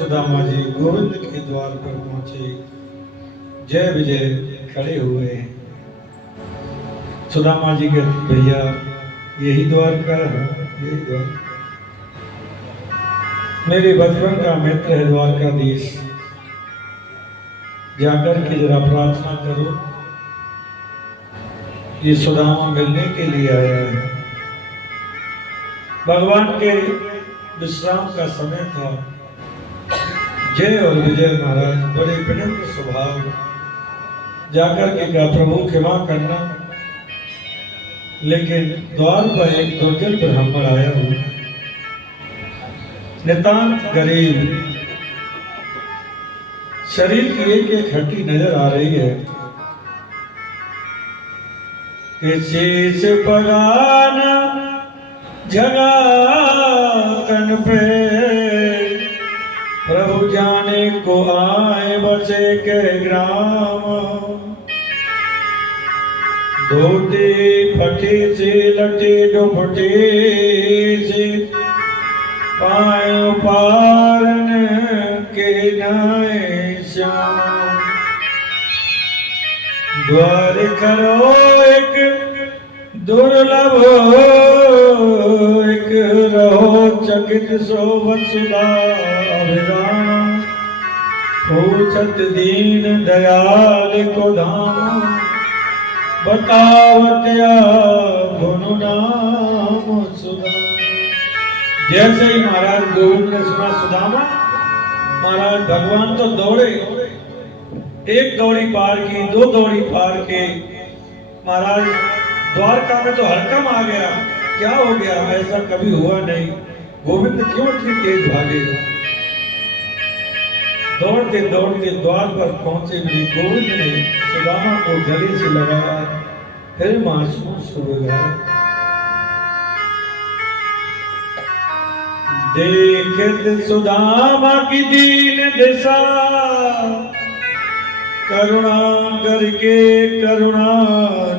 सुदामा जी गोविंद के द्वार पर पहुंचे, जय विजय खड़े हुए हैं। सुदामा जी के भैया यही द्वार का है, यही द्वार मेरे बचपन का मित्र है द्वारकाधीश, जाकर के जरा प्रार्थना करो। ये सुदामा मिलने के लिए आया है। भगवान के विश्राम का समय था। जय और विजय महाराज बड़े विनम्र स्वभाव, जाकर के कहा प्रभु क्षमा करना, लेकिन द्वार पर एक दुर्जन ब्राह्मण आया हुआ, नितांत गरीब, शरीर की एक एक हड्डी नजर आ रही है। किसी से पगाना जगा तन पे, प्रभु जाने को आए बसे के ग्राम। धोती फटी सी लटी दुपटी सी, पायो पारन के नाए श्याम। द्वार करो एक दुर्लभ, एक रहो चकित सोबत सुधा अभिराम। पूछत दीन दयाल को धाम, बतावत्या गुनु नाम सुधा। जैसे ही महाराज गोविंद ने सुना सुदामा, महाराज भगवान तो दौड़े, एक दौड़ी पार की, दो दौड़ी पार के महाराज द्वारका में तो हड़कंप आ गया। क्या हो गया? ऐसा कभी हुआ नहीं। गोविंद क्यों इतनी तेज भागे? दौड़ते दौड़ते द्वार पर पहुंचे मेरी गोविंद ने सुदामा को गले से लगाया, फिर महसूस हो गया। देखत सुदामा की दीन दिशा, करुणा करके करुणा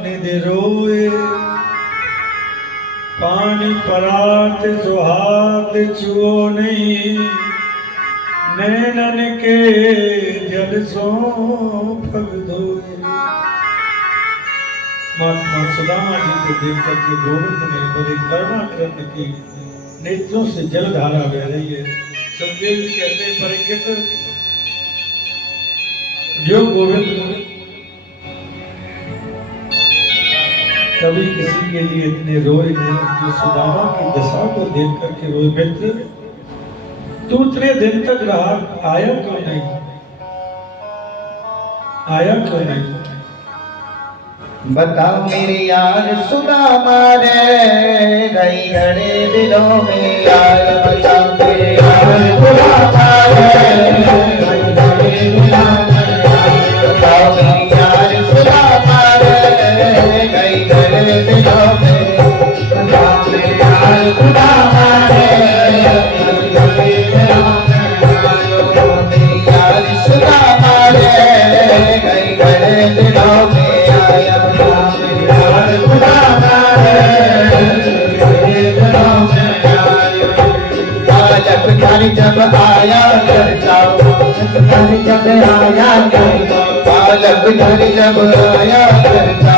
निधि रोए। पानी परात सुहात छुओ नहीं, नैनन के जल सो पग धोए। महात्मा सुदामा जी को देख करके गोविंद ने बड़े करुणा कृत की नेत्रों से जल धारा बह रही है। सुखदेव जी कहते हैं, परीक्षित जो गोविंद कभी किसी के लिए इतने रोए नहीं, जो सुदामा की दशा को देख करके रोए। मित्र, तू इतने दिन तक रहा, आया क्यों नहीं? आया क्यों नहीं? बताओ मेरे यार सुदामा रे, गई घड़े दिलों में यार। बताओ मेरे यार सुदामा रे, गई घड़े दिलों में यार। बताओ मेरे यार सुदामा रे, गई घड़े दिलों में। बताओ मेरे यार सुदामा रे, गई घड़े दिलों में यार। मेरे यार सुदामा रे, गई घड़े दिलों में आया। बालक जब आया करता, जब आया करता, बालक जब आया करता,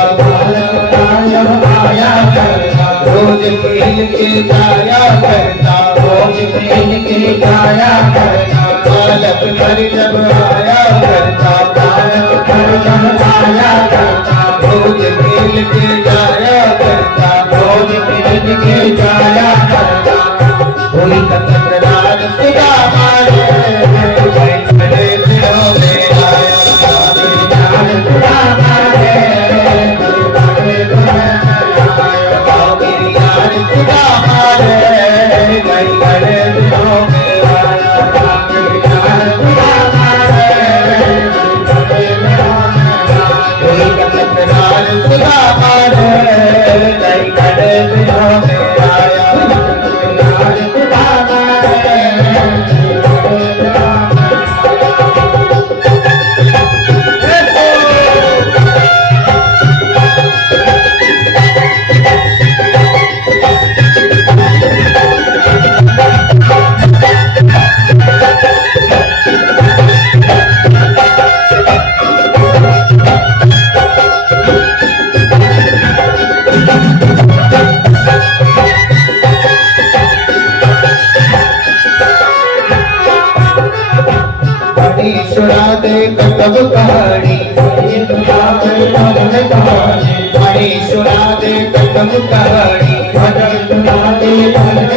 जब आया करता, रोज खेल के जाया करता, रोज खेल के जाया करता। बालक जब आया करता, बालक जब आया करता, रोज खेल के जाया करता, रोज खेल के जाया करता। कोई तकरार सुदामा रे, गई घड़े दिलों में आया। सुदामा रे, गई घड़े दिलों में आया। मेरी यार सुदामा रे, गई घड़े दिलों में आया। मेरी यार सुदामा रे, गई घड़े दिलों में आया। कोई तकरार सुदामा रे, गई घड़े दिलों में आया। सुना दे कतब कहानी, सुना दे कतब कहानी, सुना दे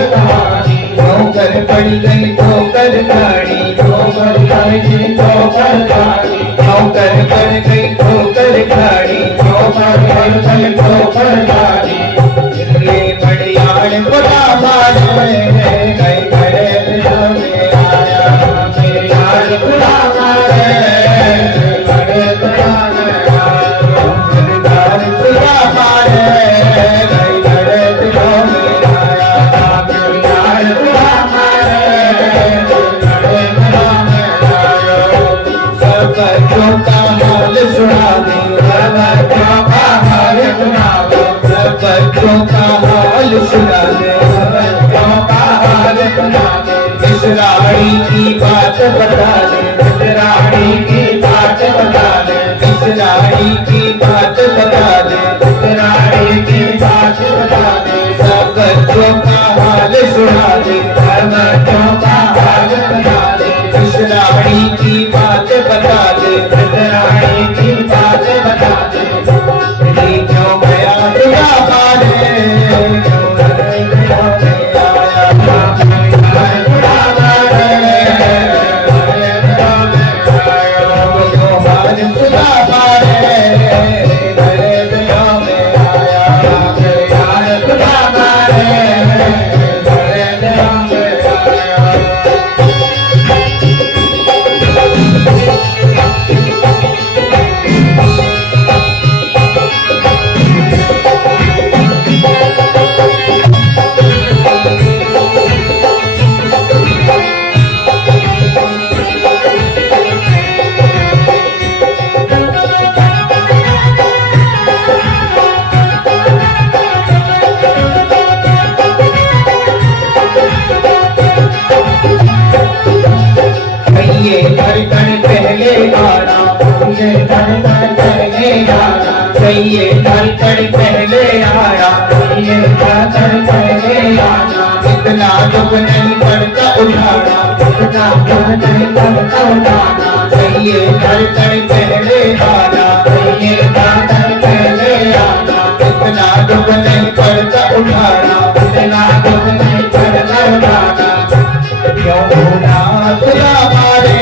कहानी। ठोकर पड़ी गई ठोकर खानी, ठोकर पड़ गई ठोकर खानी, ठोकर पड़ गई ठोकर खानी, ठोकर पड़ गई ठोकर खानी। इतने बड़ियाड़ सुदामा रे, गई घड़े दिलों में आया। मेरे यार सुदामा रे, गई घड़े दिलों में आया। सुदामा रे, बच्चों का हाल सुना दे, बच्चों का हाल सुना दे, इस रानी की बात बता दे, इस रानी की बात बता दे, इस रानी की बात बता दे, इस रानी की बात बता दे, सब बच्चों का हाल सुना दे, सब बच्चों का हाल सुना दे, इस रानी की बात बता दे, इस रानी की बात बता दे, क्यों गया तुझा मारे, क्यों गया ये धड़कन पहले आया, ये धड़कन पहले आया, इतना दुख नहीं पड़ता उठाना, इतना दुख नहीं पड़ता उठाना, ये धड़कन पहले आया, ये धड़कन पहले आया, इतना दुख नहीं पड़ता उठाना, इतना दुख नहीं पड़ता उठाना, क्यों भूला सुना मारे,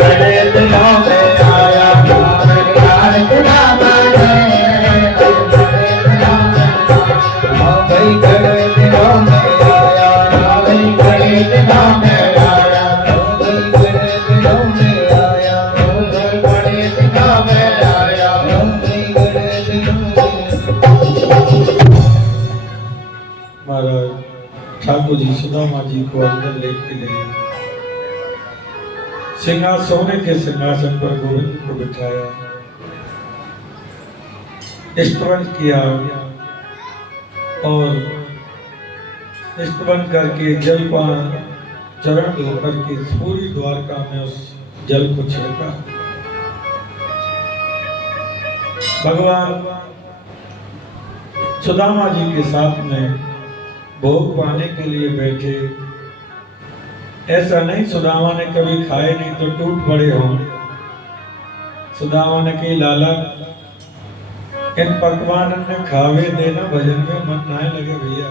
गए दिनों में आया ठाकुर जी सुदामा जी को अंदर लेके गए, सोने के सिंहासन पर गोविंद को बिठाया, स्तवन किया और स्तवन करके जलपान चरण धोकर के पूरी द्वारका में उस जल को छिड़का। भगवान सुदामा जी के साथ में भोग पाने के लिए बैठे। ऐसा नहीं सुदामा ने कभी खाए नहीं तो टूट पड़े हों। सुदामा ने कही लाला इन पकवान ने खावे देना, भजन में मन ना लगे भैया,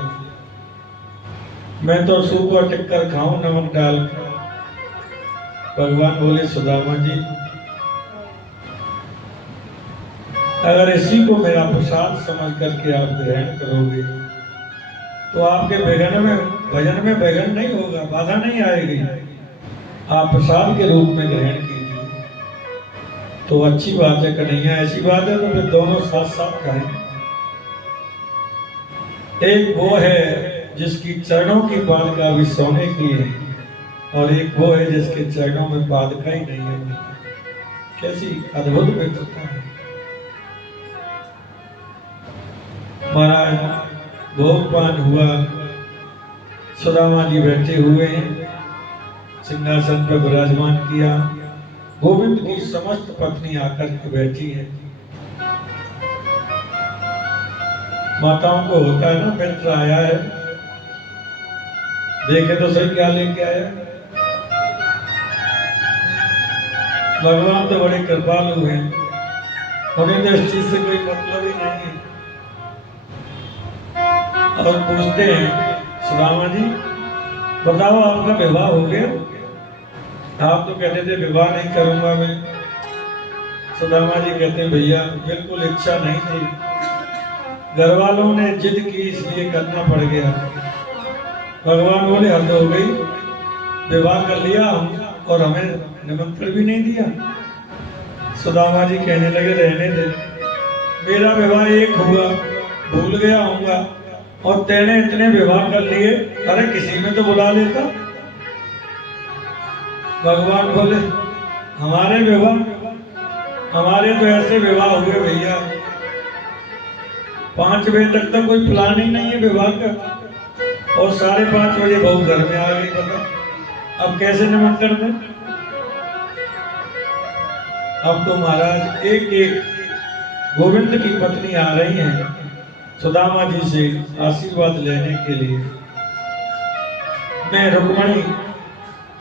मैं तो सूखा टिक्कर खाऊं नमक डाल कर। भगवान बोले सुदामा जी अगर इसी को मेरा प्रसाद समझ करके आप ग्रहण करोगे तो आपके भजन में विघ्न नहीं होगा, बाधा नहीं आएगी। आप प्रसाद के रूप में ग्रहण कीजिए तो अच्छी बात है। कन्हैया ऐसी बात है तो फिर दोनों साथ साथ खाएं। एक वो है जिसकी चरणों की पादुका भी सोने की है और एक वो है जिसके चरणों में पादुका ही नहीं है। कैसी अद्भुत मित्रता है। महाराज भोगपान हुआ, सुदामा जी बैठे हुए हैं, सिंहासन पर विराजमान किया। गोविंद की समस्त पत्नी आकर के बैठी है। माताओं को होता है ना, मित्र आया है, देखे तो सही क्या लेके आया। भगवान तो बड़े कृपालु हैं, उन्हें तो इस चीज से कोई मतलब ही नहीं है। और पूछते हैं सुदामा जी बताओ आपका विवाह हो गया? आप तो कहते थे विवाह नहीं करूंगा मैं। सुदामा जी कहते हैं भैया बिल्कुल इच्छा नहीं थी, घर वालों ने जिद की इसलिए करना पड़ गया। भगवान बोले हद हो गई, विवाह कर लिया, हम और हमें निमंत्रण भी नहीं दिया। सुदामा जी कहने लगे रहने दे, मेरा विवाह एक हुआ, भूल गया होऊंगा, और तेने इतने विवाह कर लिए, अरे किसी में तो बुला लेता। भगवान बोले हमारे विवाह, हमारे तो ऐसे विवाह हुए भैया, 5 बजे तक तो कोई प्लान ही नहीं है विवाह का, और 5:30 बजे बहू घर में आ गई। बता अब कैसे निमंत्रण दें? अब तो महाराज एक एक गोविंद की पत्नी आ रही हैं सुदामा जी से आशीर्वाद लेने के लिए। मैं रुक्मणी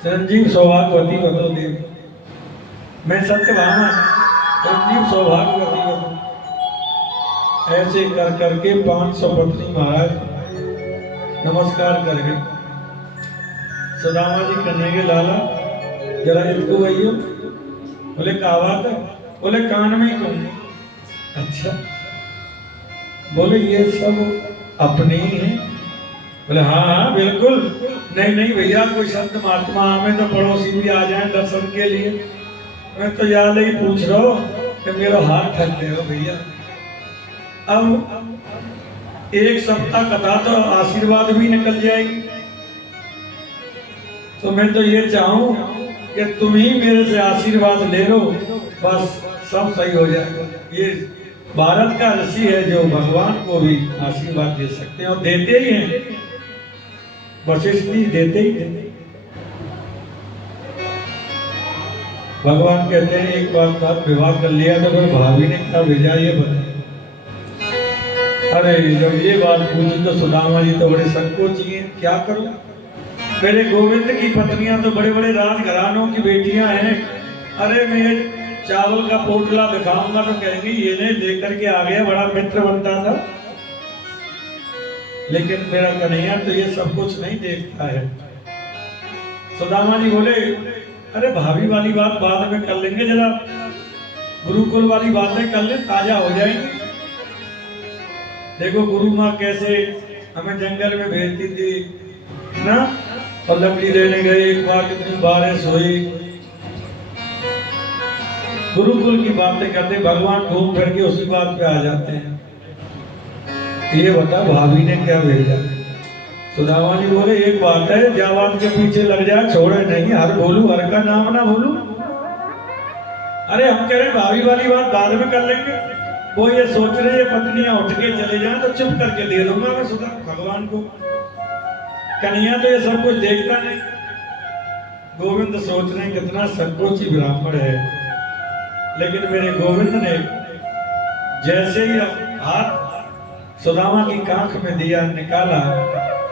चिरंजीव सौभाग्यवती बदोदेव, मैं सत्यभामा चिरंजीव सौभाग्यवती बदो, ऐसे कर करके 500 पत्नी महाराज नमस्कार कर गई। सुदामा जी कहने के लाला जरा इसको आइयो। बोले क्या बात है? बोले कान में ही कहूँ। अच्छा, बोले ये सब अपने ही हैं? बोले हाँ हाँ बिल्कुल। नहीं नहीं भैया, कोई संत महात्मा हमें तो पड़ोसी भी आ जाए दर्शन के लिए। मैं तो याद ही पूछ रहा हूँ कि मेरा हाथ थक गया भैया। अब 1 सप्ताह कथा तो आशीर्वाद भी निकल जाएगी, तो मैं तो ये चाहूं कि तुम ही मेरे से आशीर्वाद ले लो, बस सब सही हो जाएगा। ये भारत का ऋषि है जो भगवान को भी आशीर्वाद दे सकते हैं, और देते ही हैं। वशिष्ठ जी देते ही थे। भगवान कहते हैं एक बार का विवाह कर लिया तो फिर भाभी ने क्या भेजा ये बता। अरे जब ये बात पूछी तो सुदामा जी तो बड़े संकोची हैं, क्या करूं? मेरे गोविंद की पत्नियां तो बड़े बड़े राजघरानों की बेटियां हैं। अरे मैं चावल का पोटला दिखाऊंगा तो कहेंगे ये ने लेकर के आ गया, बड़ा मित्र बनता था। लेकिन मेरा कन्हैया तो ये सब कुछ नहीं देखता है। सुदामा जी बोले अरे भाभी वाली बात बाद में कर लेंगे, जरा गुरुकुल वाली बातें कर ले, ताजा हो जाएंगे। देखो गुरु माँ कैसे हमें जंगल में भेजती थी ना, और लकड़ी लेने गए, एक बार कितनी बारिश हुई। गुरुकुल की बातें करते भगवान घूम फिर के उसी बात पे आ जाते हैं। ये बता भाभी ने क्या भेजा? सुदामा जी बोले एक बात है, जावाद के पीछे लग जाए छोड़े नहीं, हर बोलू हर का नाम ना बोलू। अरे हम कह रहे भाभी वाली बात बाद में कर लेंगे। वो ये सोच रहे हैं पत्नियां उठ के चले जाएं तो चुप करके दे दूंगा मैं सुधा भगवान को। कन्हैया तो ये सब कुछ देखता नहीं। गोविंद सोच रहे कितना संकोची ब्राह्मण है, लेकिन मेरे गोविंद ने जैसे ही हाथ सुदामा की कांख में दिया, निकाला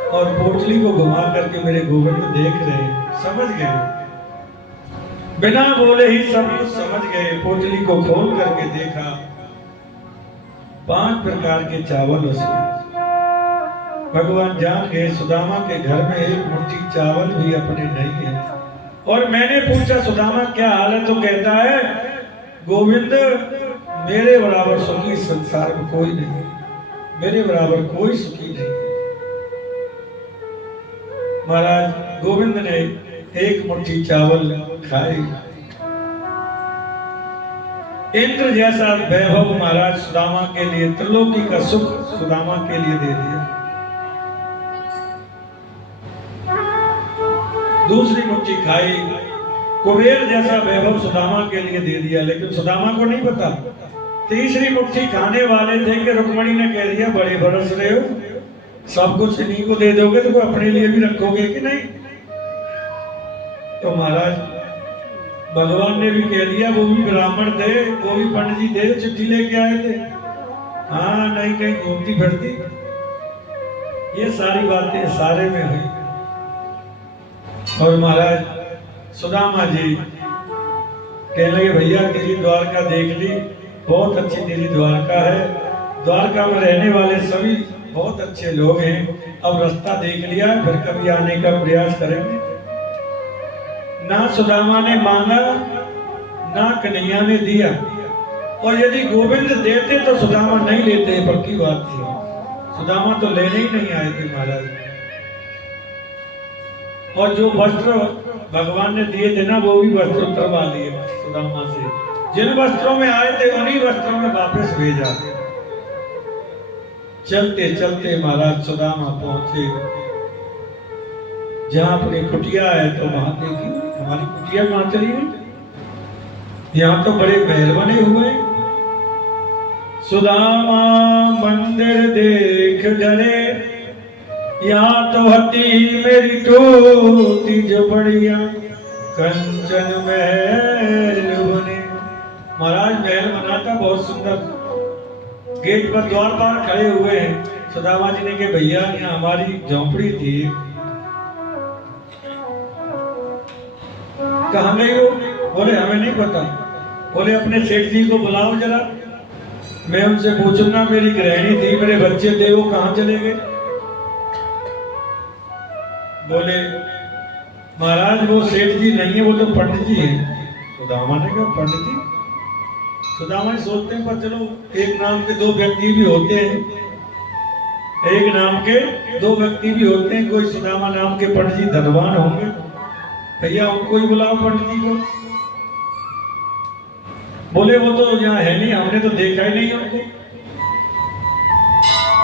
और पोटली को घुमा करके मेरे गोविंद देख रहे, समझ गए, बिना बोले ही सब कुछ समझ गए। पोटली को खोल करके देखा, 5 प्रकार के चावल उसमें। भगवान जान गए सुदामा के घर में एक मुट्ठी चावल भी अपने नहीं है। और मैंने पूछा सुदामा क्या हाल है, तो कहता है गोविंद मेरे बराबर सुखी संसार में कोई नहीं, मेरे बराबर कोई सुखी नहीं। महाराज गोविंद ने एक मुट्ठी चावल खाए। इंद्र जैसा वैभव महाराज सुदामा के लिए, त्रिलोकी का सुख सुदामा के लिए दे दिया। दूसरी मुट्ठी खाई, कुबेर जैसा वैभव सुदामा के लिए दे दिया, लेकिन सुदामा को नहीं पता। तीसरी मुट्ठी खाने वाले थे कि रुक्मणी ने कह दिया बड़े बरस रहे हो, सब कुछ इन्हीं को दे दोगे तो अपने लिए भी रखोगे कि नहीं? तो महाराज भगवान ने भी कह दिया, वो भी ब्राह्मण थे, वो भी पंडित जी थे, चिट्ठी लेके आए थे। हाँ नहीं कहीं घूमती फिरती। ये सारी बातें सारे में हुई। और महाराज सुदामा जी कहने लगे भैया तेरी द्वारका देख ली, बहुत अच्छी तेरी द्वारका है, द्वारका में रहने वाले सभी बहुत अच्छे लोग हैं। अब रास्ता देख लिया, फिर कभी आने का प्रयास करेंगे। ना सुदामा ने मांगा, ना कन्हैया ने दिया, और यदि गोविंद देते तो सुदामा नहीं लेते, पक्की बात थी। सुदामा तो लेने ही नहीं आए थे महाराज। और जो वस्त्र भगवान ने दिए थे ना, वो भी वस्त्र उतरवा लिए सुदामा से। जिन वस्त्रों में आए थे उन्हीं वस्त्रों में वापस भेजा। चलते चलते महाराज सुदामा पहुंचे जहां अपनी कुटिया है, तो वहां देखी हमारी कुटिया कहां चली गई, यहाँ तो बड़े महल बने हुए हैं। सुदामा मंदिर देख डरे, यहाँ तो हती मेरी टूटी झोपड़िया, कंचन महल बने। महाराज महल बना था बहुत सुंदर। गेट पर द्वार पर खड़े हुए हैं। सुदामा जी ने कहा भैया यहाँ हमारी झोपड़ी थी, कहाँ गई हो? बोले हमें नहीं पता। बोले अपने सेठ जी को बुलाओ जरा, मैं उनसे पूछूंगा। मेरी गृहिणी थी, मेरे बच्चे थे, वो कहाँ चले गए? बोले महाराज वो सेठ जी नहीं है, वो तो पंडित जी हैं। सुदामा ने कहा पंडित जी? सुदामा जी सोचते हैं पर चलो एक नाम के दो व्यक्ति भी होते हैं, एक नाम के दो व्यक्ति भी होते हैं, कोई सुदामा नाम के पंडित जी धनवान होंगे, भैया उनको ही बुलाओ पंडित जी को। बोले वो तो यहाँ है नहीं, हमने तो देखा ही नहीं उनको,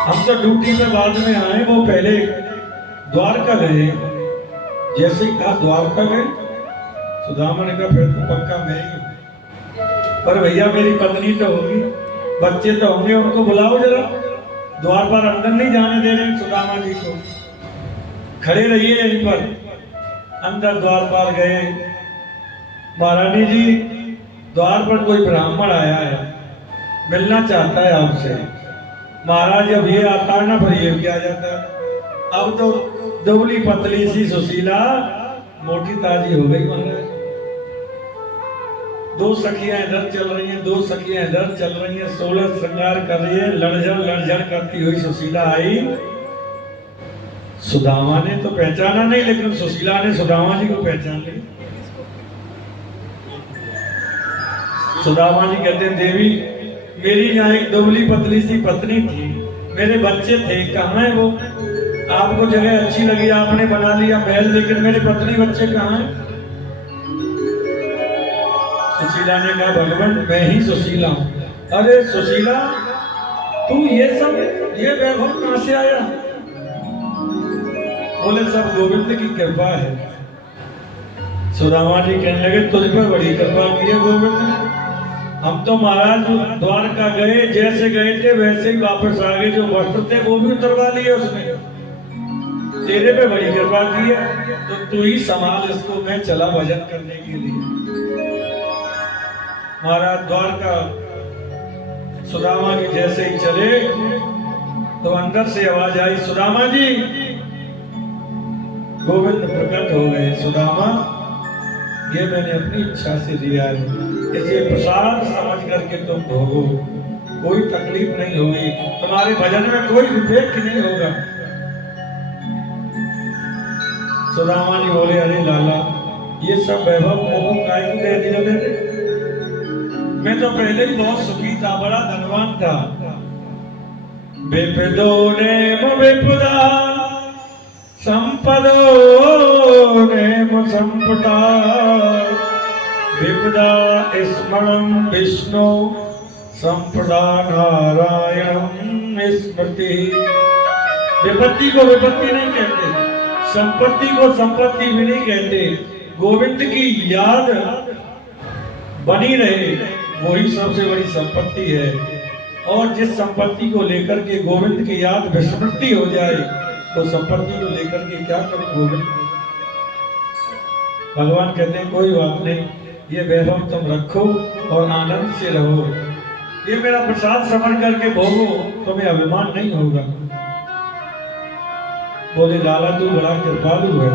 हम तो ड्यूटी पे बाद में आए, वो पहले द्वारका गए। जैसे ही कहा द्वारका गए, सुदामा ने कहा फिर तो पक्का मैं ही हूं, पर भैया मेरी पत्नी तो होगी, बच्चे तो होंगे, उनको बुलाओ जरा। द्वार पर अंदर नहीं जाने दे रहे सुदामा जी को, खड़े रहिए यहीं पर। अंदर द्वार पर गए। महारानी जी द्वार पर कोई ब्राह्मण आया है, मिलना चाहता है आपसे। महाराज जब ये आता है ना फिर ये भी आ जाता है। अब तो दुबली पतली सी सुशीला मोटी ताजी हो गई महाराज। दो सखियां इधर चल रही हैं, दो सखियां इधर चल रही हैं, 16 श्रृंगार कर रही है, लड़झड़ करती हुई सुशीला आई। सुदामा ने तो पहचाना नहीं, लेकिन सुशीला ने सुदामा जी को पहचान लिया। सुदामा जी कहते हैं देवी मेरी यहाँ एक दुबली पतली सी पत्नी थी, मेरे बच्चे थे, कहाँ है वो? आपको जगह अच्छी लगी, आपने बना लिया महल, लेकिन मेरे पत्नी बच्चे कहाँ हैं? सुशीला ने कहा भगवान मैं ही सुशीला हूँ। अरे सुशीला तू ये वैभव कहाँ से आया? बोले सब गोविंद की कृपा है। सुदामा जी कहने लगे तुझ पर बड़ी कृपा की है गोविंद ने। हम तो महाराज द्वारका गए, जैसे गए थे वैसे ही वापस आ गए, जो वस्त्र थे वो भी उतरवा लिए उसने। तेरे पे बड़ी कृपा की है, तो तू ही संभाल इसको, मैं चला भजन करने के लिए। महाराज द्वारका सुदामा जी जैसे ही चले तो अंदर से आवाज आई सुदामा जी। गोविंद प्रकट हो गए। सुदामा ये मैंने अपनी इच्छा से दिया है, इसे प्रसाद समझ करके तुम भोगो, कोई तकलीफ नहीं होगी, तुम्हारे भजन में कोई विवेक नहीं होगा। सुदामा जी बोले अरे लाला ये सब वैभव मोह काय को दे दिया मैंने? मैं तो पहले ही बहुत सुखी था, बड़ा धनवान था। विपदो नेम विपदा संपदो नेम संपदा, विपदा स्मरणं विष्णु संपदा नारायणं स्मृति। विपत्ति को विपत्ति नहीं कहते, संपत्ति को संपत्ति भी नहीं कहते। गोविंद की याद बनी रहे वही सबसे बड़ी संपत्ति है। और जिस संपत्ति को लेकर के गोविंद की याद विस्मृति हो जाए तो संपत्ति को लेकर के क्या करें गोविंद? भगवान कहते हैं कोई बात नहीं, ये वैभव तुम रखो और आनंद से रहो, ये मेरा प्रसाद समझ करके भोगो, तुम्हें अभिमान नहीं होगा। बोले लाला तू बड़ा कृपालु है,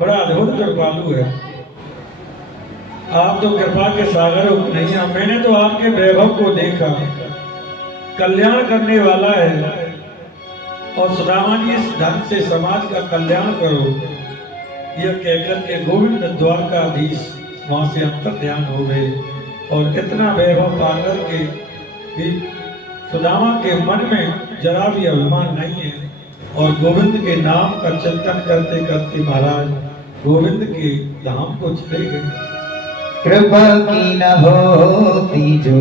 बड़ा अद्भुत कृपालु है, आप तो कृपा के सागर हो। नहीं, मैंने तो आपके वैभव को देखा, कल्याण करने वाला है। और सुदामा जी इस ढंग से समाज का कल्याण करो, यह कहकर के गोविंद द्वारकाधीश वहां से अंतर ध्यान हो गए। और इतना वैभव पाकर के भी सुदामा के मन में जरा भी अभिमान नहीं है। और गोविंद के नाम का चिंतन करते करते महाराज गोविंद के धाम को चले गए। कृपा की न होती जो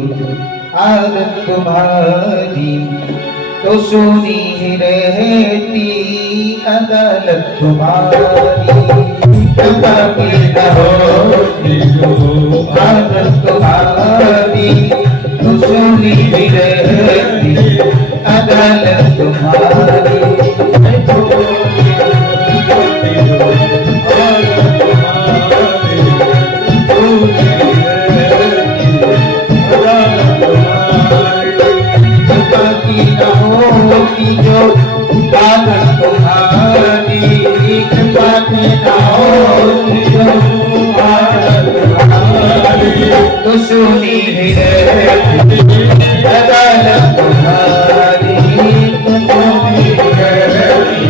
आदत तुम्हारी, तो सोनी ही रहती अदालत तुम्हारी। कृपा की न होती जो आदत तुम्हारी, तो सोनी ही रहती अदालत तुम्हारी। जो आदत तुम्हारी, कृपा की न होती जो आदत तुम्हारी, तो सुनी ही रहती अदालत तुम्हारी। तो सुनी ही रहती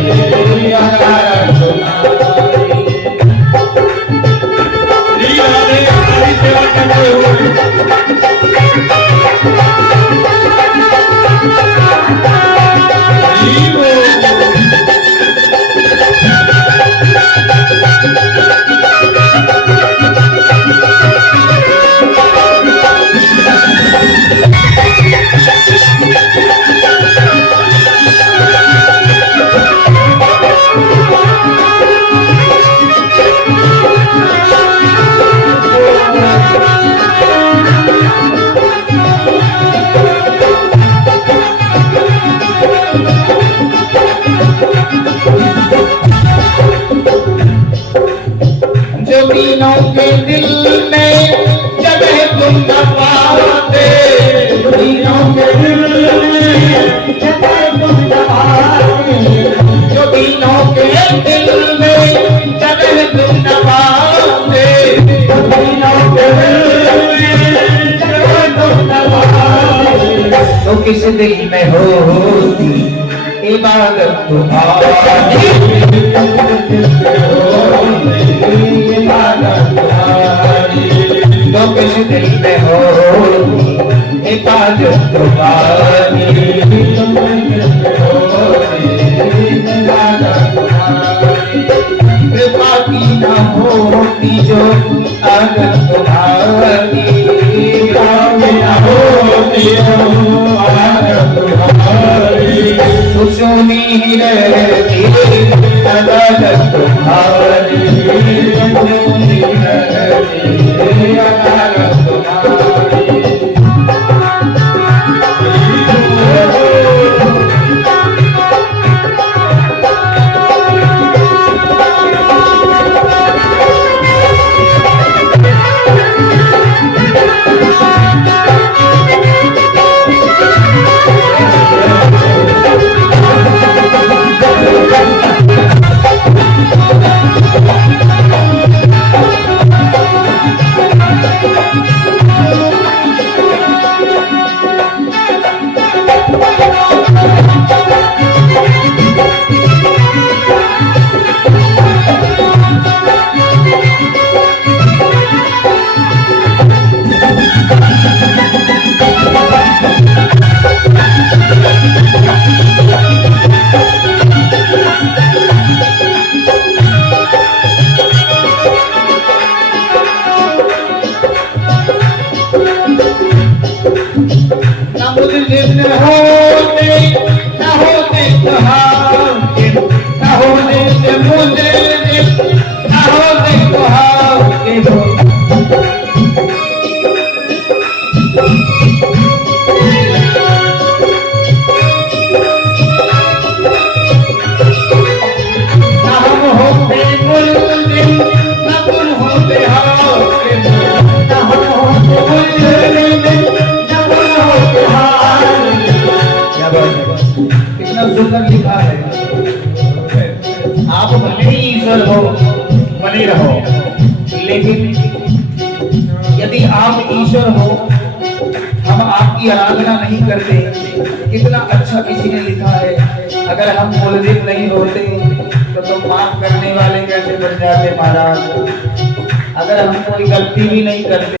अदालत तुम्हारी। सेवा करते हुए तीनों के दिल में जगह तुम न पाते, तीनों के दिल में जगह तुम न पाते, जो तीनों के दिल में जगह तुम न पाते, तीनों के दिल में जगह तुम न पाते, तो किस दिल में होती इबादत तुम्हारी। तो किस दिल में हो इबादत तुम्हारी। कृपा की न होती जो आदत तुम्हारी, तो सुनी ही रहती अदालत तुम्हारी। सुनी रहती अदालत तुम्हारी। न होते हाकिम, न होते मुजरिम, न होते हाकिम। न हम होते मुजरिम, न तुम होते हाकिम, न हम होते मुजरिम, न तुम होते हाकिम। कितना सुंदर लिखा है। आप भले ही ईश्वर हो, बने रहो, लेकिन यदि आप ईश्वर हो, हम आपकी आराधना नहीं करते। कितना अच्छा किसी ने लिखा है, अगर हम मुलजिम नहीं होते तो तुम माफ करने वाले कैसे बन जाते महाराज। अगर हम कोई गलती भी नहीं करते